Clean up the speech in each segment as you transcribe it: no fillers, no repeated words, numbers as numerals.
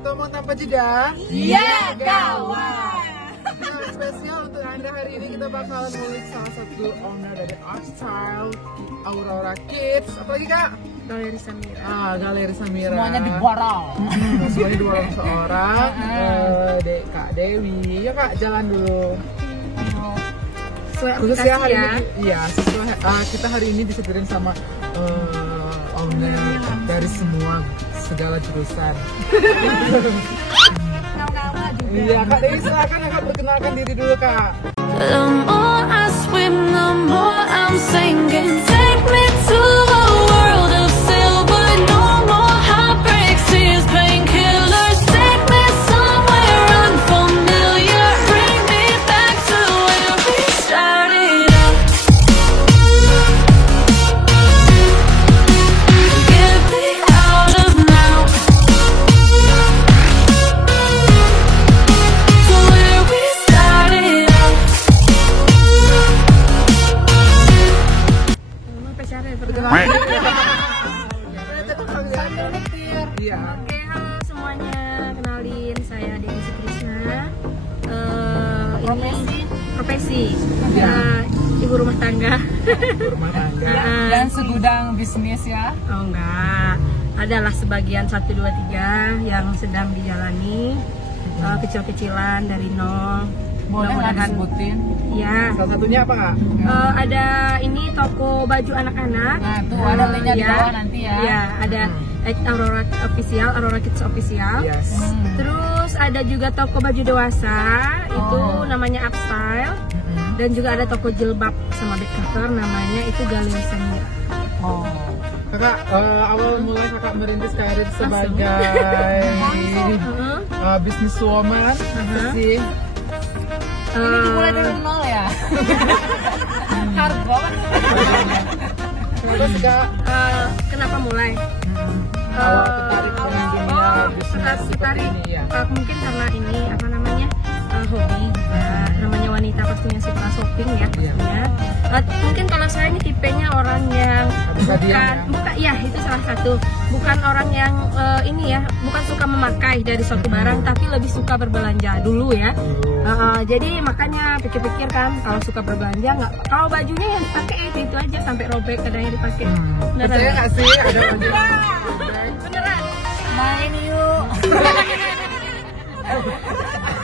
Ngomong tanpa jeda. Iya kawan. Nah, spesial untuk Anda hari ini kita bakalan ngulik salah satu owner dari Art Style Aurora Kids. Apalagi Kak? Galeri Samira. Galeri Samira. Semuanya diborong. Semuanya diborong seorang. Kak Dewi. Ya Kak, jalan dulu. Khususnya hari ini, iya, kita hari ini disepirin sama owner dari segala jurusan. Iya, Kak Dewi silakan Kak perkenalkan diri dulu Kak. The more I swim, the more I'm sinking. Take me to a world of silver. No more heartbreaks, tears, painkillers. Take me somewhere unfamiliar. Bring me back to where we started out. Get me out of now. To where we started out. Iya. Oke, halo semuanya. Kenalin, saya Dewi Sukrisna. Profesi. Ibu rumah tangga. Rumah tangga. Dan segudang bisnis ya? Oh enggak. Adalah sebagian 1, 2, 3 yang sedang dijalani. Kecil-kecilan dari nol. Boleh nggak disebutin? Ya. Salah satunya apa Kak? Ada ini toko baju anak-anak. Nah tuh ada linknya di bawah nanti ya. Iya, ada Aurora Official, Aurora Kids Official. Yes. Terus ada juga toko baju dewasa, itu namanya Upstyle. Dan juga ada toko jilbab sama back cover, namanya itu Galeri Samira. Oh. Kakak, awal mulai kakak merintis karir sebagai businesswoman, apa sih? Ini dimulai dari nol ya? Harga Terus Kak, kenapa mulai? awal tertarik dengan dunia bisnis seperti ini ya? Mungkin karena ini apa namanya hobi juga, namanya wanita pastinya suka shopping ya pastinya. Mungkin kalau saya ini tipenya orang yang bukan ya itu salah satu, bukan orang yang ini ya, bukan suka memakai dari suatu barang, tapi lebih suka berbelanja dulu ya. Jadi makanya pikir-pikir kan, kalau suka berbelanja nggak, kalau bajunya yang dipakai itu aja sampai robek kadang yang dipakai. Percaya nggak sih ada baju? Beneran. main yuk.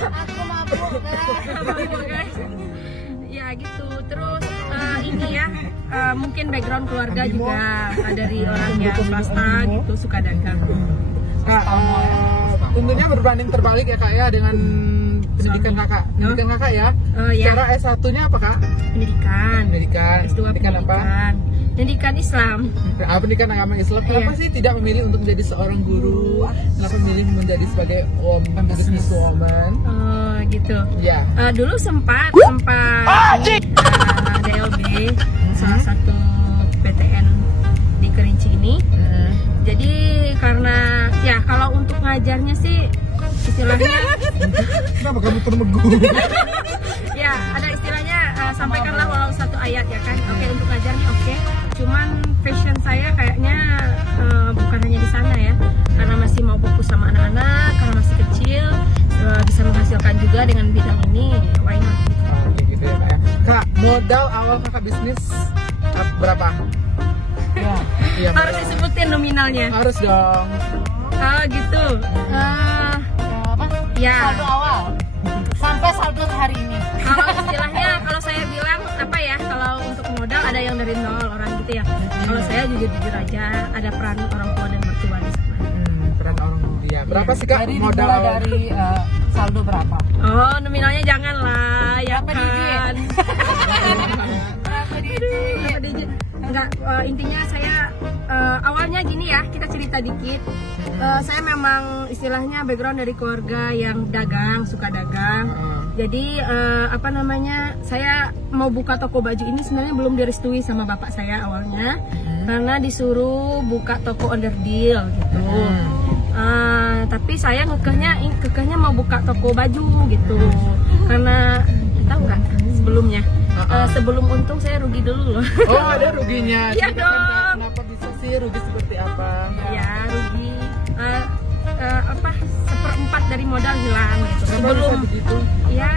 Aku mabuk guys. Ya gitu. Terus ini ya mungkin background keluarga juga dari orang yang swasta gitu, suka dagang. Kak, tentunya berbanding terbalik ya Kak ya dengan pendidikan kakak. Pendidikan kakak ya. Ya. Cara S1-nya apa Kak? Pendidikan. S2 pendidikan apa? Pendidikan Islam. Pendidikan agama Islam. Kenapa sih tidak memilih untuk menjadi seorang guru? Kenapa memilih menjadi sebagai businesswoman? Gitu. Ya. Dulu sempat DLB salah satu PTN di Kerinci ini. Jadi karena ya kalau untuk ngajarnya sih istilahnya Kenapa kamu termegu? ya ada istilahnya sampaikanlah walau satu ayat ya kan. Oke, untuk ngajarnya oke. Cuman passion saya kayaknya bukan hanya di sana ya, karena masih mau fokus sama anak-anak, karena masih kecil, bisa menghasilkan juga dengan bidang ini, why not? Gitu ya Kak. Kak, modal awal kakak bisnis berapa? Ya, Harus disebutin nominalnya. harus dong. Gitu. Ya. Saldo awal sampai saldo hari ini. Kalau istilahnya, kalau saya bilang apa ya, kalau untuk modal ada yang dari nol orang gitu ya. Kalau saya jujur aja, ada peran orang tua dan mertua di sana. Peran orang dia. Berapa sih Kak Jadi modal dimulai awal? dari saldo berapa? Oh, nominalnya janganlah, ya Berapa kan. Berapa digit? Enggak, intinya saya awalnya gini ya, kita cerita dikit. Saya memang istilahnya background dari keluarga yang dagang, suka dagang. Jadi apa namanya, saya mau buka toko baju ini sebenarnya belum direstui sama bapak saya awalnya, karena disuruh buka toko under deal gitu. Tapi saya kekehnya mau buka toko baju gitu, karena tahu nggak sebelumnya sebelum untung saya rugi dulu loh. Oh, ada ruginya. Iya dong. Kenapa bisa sih rugi seperti apa? Ya rugi apa modal hilang gitu. Kenapa bisa Sebelum begitu? ya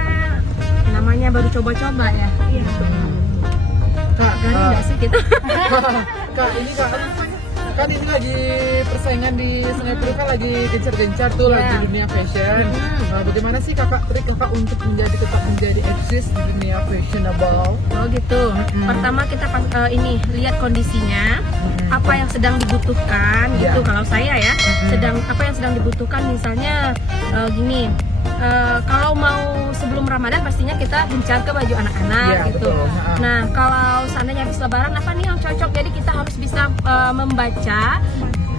namanya baru coba-coba ya. Iya. Kak, Berani nggak sih kita? Kak, ini Kak, kan ini lagi persaingan di sinetron kan lagi gencar-gencar tuh Iya. lagi dunia fashion. Bagaimana sih trik kakak untuk tetap menjadi eksis di dunia fashionable? Oh gitu. Pertama kita ini lihat kondisinya, apa yang sedang dibutuhkan gitu. Iya. Kalau saya ya, apa yang sedang dibutuhkan misalnya gini. Kalau mau sebelum Ramadan pastinya kita gencar ke baju anak-anak Iya, gitu. betul. Nah kalau seandainya habis Lebaran apa nih yang cocok? Jadi kita harus bisa membaca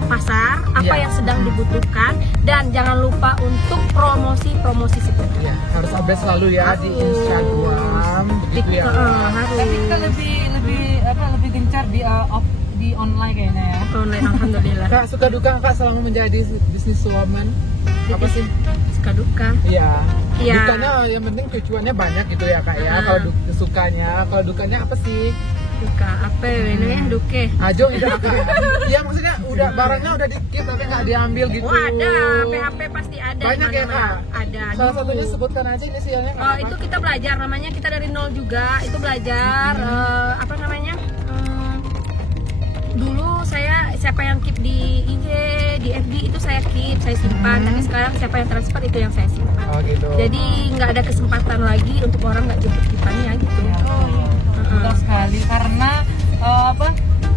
pasar apa Iya. yang sedang dibutuhkan dan jangan lupa untuk promosi seperti Ya, harus update selalu ya di Instagram gitu ya. harus Tapi kita lebih gencar di online kayaknya ya. online. Alhamdulillah. Kak, suka duka Kak selama menjadi businesswoman? Apa sih? Suka duka. Iya. Iya. Dukanya yang penting cucuannya banyak gitu ya Kak ya. Kalau sukanya, kalau dukanya apa sih? Duka apa ya duke? Ajo itu Kak. Iya maksudnya udah barangnya udah dikit tapi nggak diambil gitu. Oh ada, PHP pasti ada. Banyak di ya mana-mana. Kak. Ada. Salah dulu. satunya sebutkan aja inisialnya nggak Oh, apa-apa. itu kita belajar, namanya kita dari nol juga. Itu belajar apa namanya? Dulu saya siapa yang keep di IG, di FB itu saya keep, saya simpan. Tapi sekarang siapa yang transfer itu yang saya simpan. Oh gitu. Jadi nggak ada kesempatan lagi untuk orang nggak jemput kipannya gitu. Betul sekali karena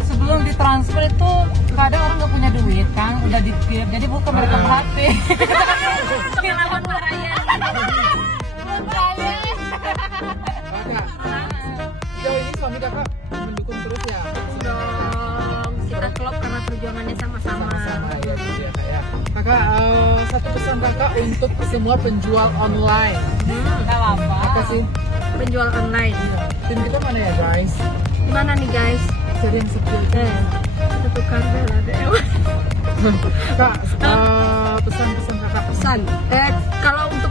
sebelum ditransfer itu kadang orang nggak punya duit kan, udah di-keep, jadi bukan mereka HP. Pengalaman Raya. Kak, sejauh ini suami kakak mendukung terus ya? Dong, kita klop karena perjuangannya sama-sama. Sama-sama ya, gitu ya Kak ya. Kakak, satu pesan kakak untuk semua penjual online. Nggak apa-apa. Apa sih? Penjual online. Tim kita mana ya guys? Gimana nih guys? Cari yang sepi aja. Kita tukar bela deh. Kak, pesan-pesan kakak. Pesan. Kalau untuk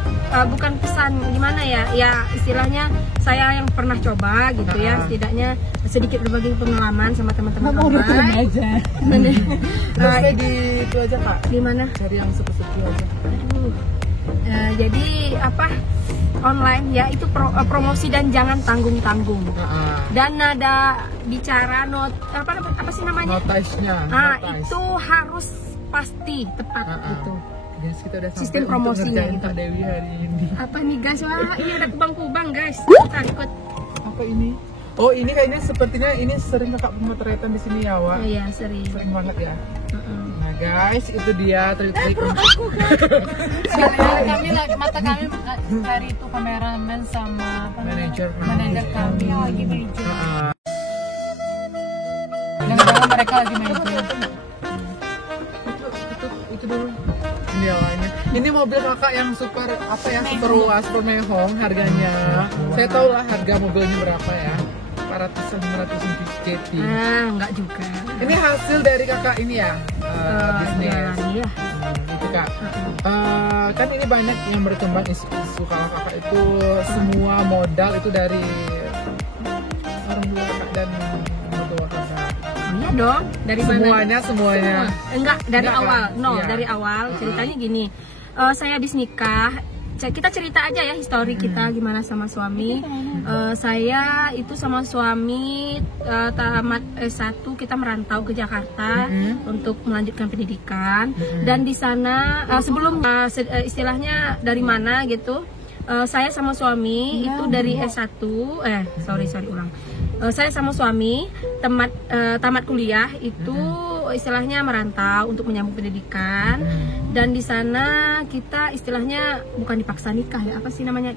bukan pesan gimana ya? Ya istilahnya saya yang pernah coba gitu ya. Setidaknya sedikit berbagi pengalaman sama teman-teman online. aja. Terusnya di itu aja Kak. Di mana? Cari yang sepi-sepi aja. Aduh. Jadi apa? Online ya itu promosi dan jangan tanggung-tanggung. Dan nada bicara apa sih namanya? Notisnya. Itu harus pasti tepat gitu. Guys, kita udah sampai Sistem untuk promosinya ngerjain gitu. Kak Dewi hari ini. Apa nih guys? Wah, ini ada kubang-kubang guys. Kita ikut. Apa ini? Oh, ini kayaknya sepertinya ini sering kakak pemotretan di sini ya, Wak. Iya, sering. Sering banget ya. Nah, guys, itu dia trik-trik untuk Mata kami cari itu kameramen sama manajer kami yang lagi manajer. Heeh. Jangan-jangan mereka lagi manajer. Itu dulu. Ini awalnya. Ini mobil kakak yang super apa ya? Super luas, super mehong harganya. Saya tahu lah harga mobilnya berapa ya. 400-500 JT. Enggak juga. Ini hasil dari kakak ini ya. Bisnis. Jalan, iya. Itu Kak. Kan ini banyak yang berkembang isu kalau kakak itu semua modal itu dari orang tua kakak dan mertua kakak. Iya dong. Dari mana? Semuanya. Enggak, dari Enggak, awal. kan? No, Iya. dari awal. Ceritanya gini. Saya habis nikah. Kita cerita aja ya histori kita gimana sama suami. Saya itu sama suami tamat S1 kita merantau ke Jakarta untuk melanjutkan pendidikan. Dan di sana sebelum istilahnya dari mana gitu. Saya sama suami itu dari S1 sorry ulang. Saya sama suami tamat kuliah itu istilahnya merantau untuk menyambung pendidikan. Dan di sana kita istilahnya bukan dipaksa nikah ya, apa sih namanya,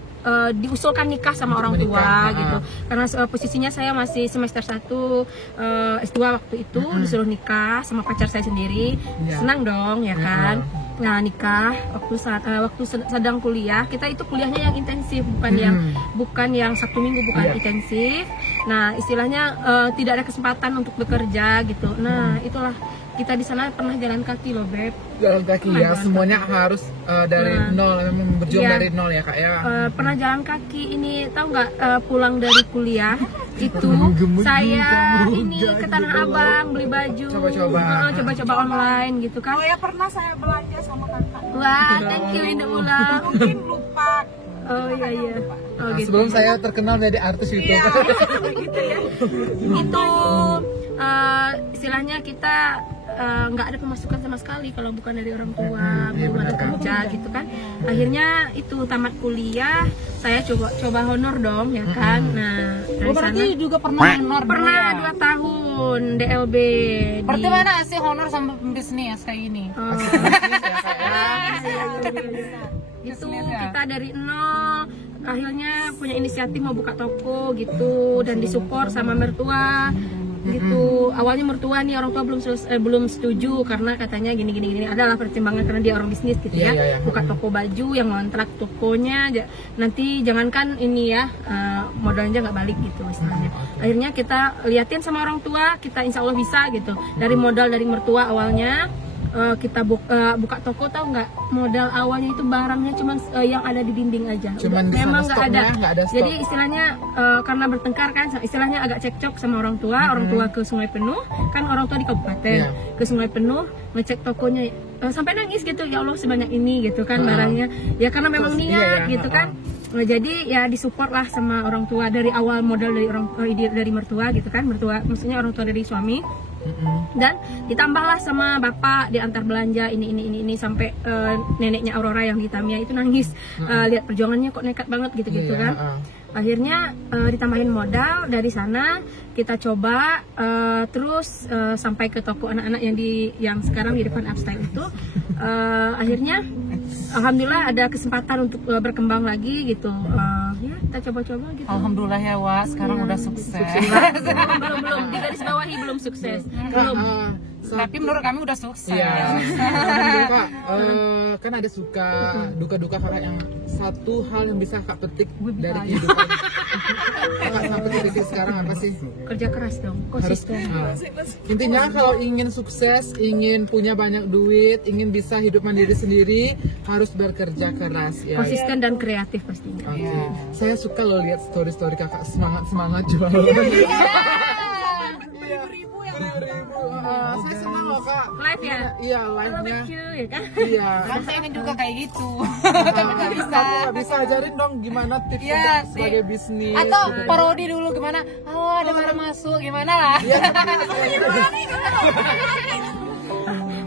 diusulkan nikah sama orang tua gitu. Karena posisinya saya masih semester 1 S2 waktu itu, disuruh nikah sama pacar saya sendiri. Senang dong ya kan. Nah nikah waktu sedang kuliah, kita itu kuliahnya yang intensif, bukan yang Sabtu Minggu, bukan intensif. Nah istilahnya tidak ada kesempatan untuk bekerja gitu. Nah itulah kita di sana pernah jalan kaki loh, Beb. Jalan kaki ya, semuanya harus dari nol, memang berjuang Iya. dari nol ya kak ya. Pernah jalan kaki ini, tahu nggak, pulang dari kuliah itu saya ini ke Tanah Abang beli baju, Coba-coba. coba-coba online gitu kan. Oh ya, pernah saya belanja sama kakak. Wah, thank you Indah ulang. Mungkin lupa. Oh iya iya. Oh Nah, gitu. sebelum saya terkenal jadi artis YouTube. Gitu ya. Itu istilahnya kita nggak ada pemasukan sama sekali kalau bukan dari orang tua, Iya, belum ada benar. kerja gitu kan. Akhirnya itu tamat kuliah, saya coba honor dong ya kan. Nah dari sana Berarti juga pernah honor dulu pernah ya? 2 tahun DLB. Berarti mana sih honor sama bisnis kayak gini? Oh. Itu kita dari nol akhirnya punya inisiatif mau buka toko gitu dan disupport sama mertua gitu. Awalnya mertua nih orang tua belum setuju karena katanya gini adalah pertimbangan karena dia orang bisnis gitu ya. Iya. Buka toko baju yang ngontrak tokonya nanti jangankan ini ya modalnya nggak balik gitu istilahnya. Akhirnya kita liatin sama orang tua, kita insya Allah bisa gitu. Dari modal dari mertua awalnya kita buka toko, tahu nggak, modal awalnya itu barangnya cuma yang ada di dinding aja. Cuman di sana Memang nggak ada. stoknya, nggak ada stok. Jadi istilahnya karena bertengkar kan, istilahnya agak cekcok sama orang tua ke Sungai Penuh, kan orang tua di kabupaten, Iya. ke Sungai Penuh ngecek tokonya sampai nangis gitu, ya Allah sebanyak ini gitu kan barangnya. Ya karena memang Terus, niat iya, gitu kan. Nah, jadi ya disupport lah sama orang tua dari awal, modal dari mertua gitu kan, mertua maksudnya orang tua dari suami. Dan ditambahlah sama bapak diantar belanja ini sampai neneknya Aurora yang di Tamiya itu nangis lihat perjuangannya kok nekat banget gitu Iya, kan. Akhirnya ditambahin modal dari sana, kita coba terus sampai ke toko anak-anak yang sekarang di depan Upstyle itu. Akhirnya alhamdulillah ada kesempatan untuk berkembang lagi gitu. Ya kita coba-coba gitu. Alhamdulillah ya Wak, sekarang udah sukses. belum di garis bawahi belum sukses. Belum. Tapi menurut kami udah sukses. Iya. Kak, kan ada suka duka-duka kakak, yang satu hal yang bisa kak petik dari kehidupan kakak sampai titik sekarang apa sih? Kerja keras dong, Harus, konsisten. intinya kalau ingin sukses, ingin punya banyak duit, ingin bisa hidup mandiri sendiri, harus bekerja keras ya. Konsisten dan kreatif pastinya. Oke. Saya suka loh lihat story kakak semangat jual. Beribu-ribu. Saya senang loh kak. Live ya? Iya, I love live-nya. you ya kan? Iya. Kan pengen juga kayak gitu. Tapi nggak bisa. Nggak bisa ajarin dong gimana tips Iya untuk sih. sebagai bisnis. Atau gitu. parodi dulu gimana? Oh, ada baru masuk gimana lah? Iya.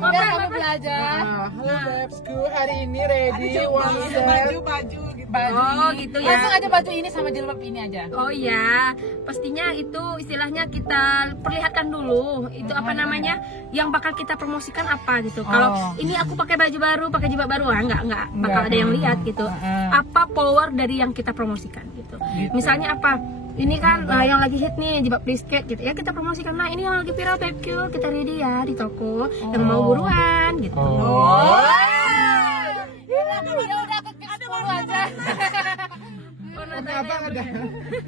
Biar kamu belajar. Halo Bebsku, hari ini ready one set. Baju gitu. Baju Oh, ini. gitu ya. Langsung aja baju ini sama jilbab ini aja. Oh iya, pastinya itu istilahnya kita perlihatkan dulu. Itu apa namanya? Yang bakal kita promosikan apa gitu. Kalau ini aku pakai baju baru, pakai jilbab baru, enggak bakal ada yang lihat gitu. Apa power dari yang kita promosikan gitu. Misalnya apa? Ini kan yang lagi hit nih jilbab brisket gitu ya, kita promosikan. Nah, ini yang lagi viral Bebcure, kita ready ya di toko. Yang mau buruan gitu. Udah aku ke 10 aja. Apa ada?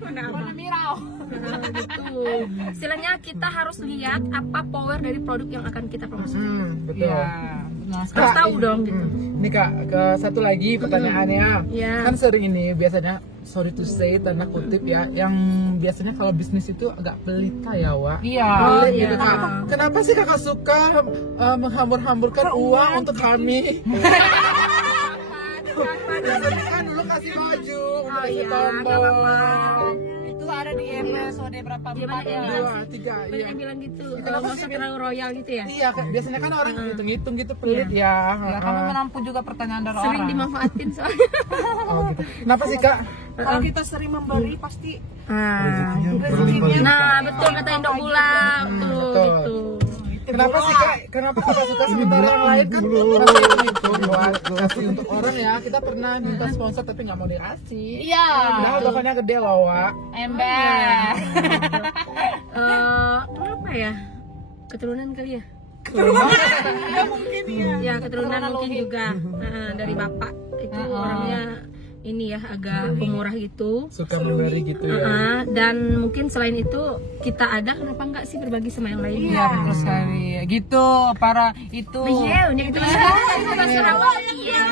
Warna mirau. Gitu. Istilahnya kita harus lihat apa power dari produk yang akan kita promosikan. Betul. Harus tahu dong gitu. Ini kak, ke satu lagi pertanyaannya. Iya. Kan sering ini biasanya, sorry to say, tanda kutip ya, yang biasanya kalau bisnis itu agak pelita ya Wak. Iya. Oh, Gitu, iya. Kak. Kenapa sih kakak suka menghambur-hamburkan uang untuk kami? Biasanya kan dulu kasih baju, Oh kasih iya, tombol. nggak apa-apa. Itu ada di episode berapa? Dia banyak yang ya? bilang 2, 3, banyak iya. yang bilang gitu. Kenapa Nggak sih, usah terlalu royal gitu ya. Iya, biasanya kan orang hitung-hitung gitu pelit ya. Ya, kamu menampung juga pertanyaan dari Sering orang. dimanfaatin soalnya. Oh, gitu. Kenapa sih kak? Kalau kita sering memberi pasti Berlipat. Nah, betul kata Indok Bula. Tuh, Betul. gitu. Kenapa sih kak? Kenapa kakak suka sementara yang lain kan masih hitung buat kasih untuk orang ya? Kita pernah minta sponsor tapi nggak mau dikasih. Iya. Padahal bahkannya gede loh Wak. Ember. Apa ya? Keturunan kali ya? Ya keturunan mungkin juga. Nah, dari bapak itu orangnya ini ya, agak pemurah gitu. Suka memberi gitu ya. Dan mungkin selain itu kita ada, kenapa enggak sih berbagi sama yang lain? Iya, betul sekali. Gitu, para itu. Iya, ini kita Sarawak. Iya,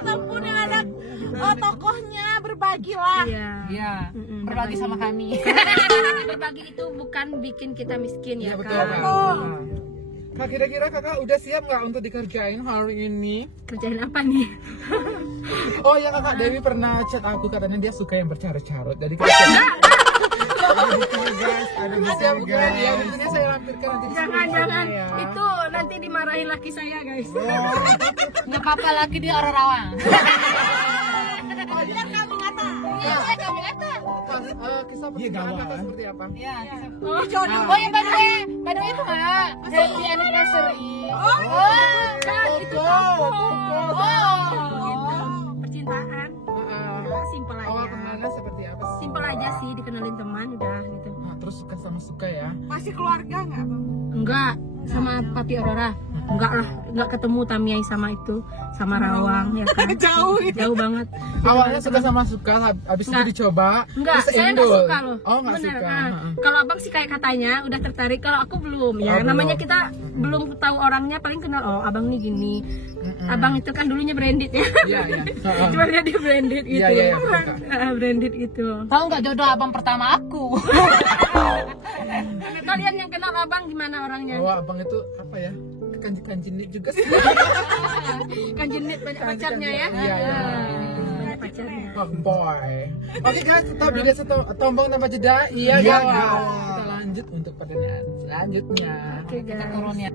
Ataupun yang ada tokohnya berbagilah. Iya. Iya, berbagi sama kami. Berbagi itu bukan bikin kita miskin Iya ya, betul Kak. Kak. Kak, kira-kira kakak udah siap nggak untuk dikerjain hari ini? Kerjain apa nih? Oh ya, kakak Dewi pernah chat aku, katanya dia suka yang bercarut-carut. Jadi kita ada buktinya guys, ada buktinya guys. Ya, buktinya saya lampirkan nanti di Jangan-jangan ya. itu nanti dimarahin laki saya, guys. Nggak apa-apa lagi dia orang Rawang. Biar kami ngata. Iya, kami kata. Kisah pernikahan kakak seperti apa? Iya. Oh, Oh ya by the way itu nggak happy anniversary. Kak, itu percintaan. Simpel Awal aja. kenalnya seperti apa sih? Simpel aja sih, dikenalin teman udah gitu. Nah, terus suka sama suka ya? Masih keluarga nggak bang? Enggak, sama Papi Aurora. Enggak lah, enggak ketemu Tamiai sama itu, sama Rawang ya kan. Jauh itu. Jauh banget. Awalnya suka sama suka, habis itu Enggak. dicoba. Enggak, terus saya enggak endul. suka loh. Oh, nggak Bener, suka. ah. Heeh. Kalau abang sih kayak katanya udah tertarik, kalau aku belum ya. Oh, Namanya belum. kita belum tahu orangnya, paling kenal. Oh, abang nih gini. Abang itu kan dulunya branded ya. Iya, iya. Heeh. Cuma dia di branded gitu. Iya, iya, iya, betul, Kak. Branded itu. Tahu nggak jodoh abang pertama aku? Kalian yang kenal abang gimana orangnya? Oh, abang itu apa ya? Kanjit juga sih. Kan jenit banyak pacarnya ya. Iya, iya. Banyak pacarnya. Oh, boy. Oke guys, tetap di desa tombong tanpa jeda. Iya, Iya, guys. Kita lanjut untuk pertanyaan selanjutnya. Oke, Kita guys. turun ya.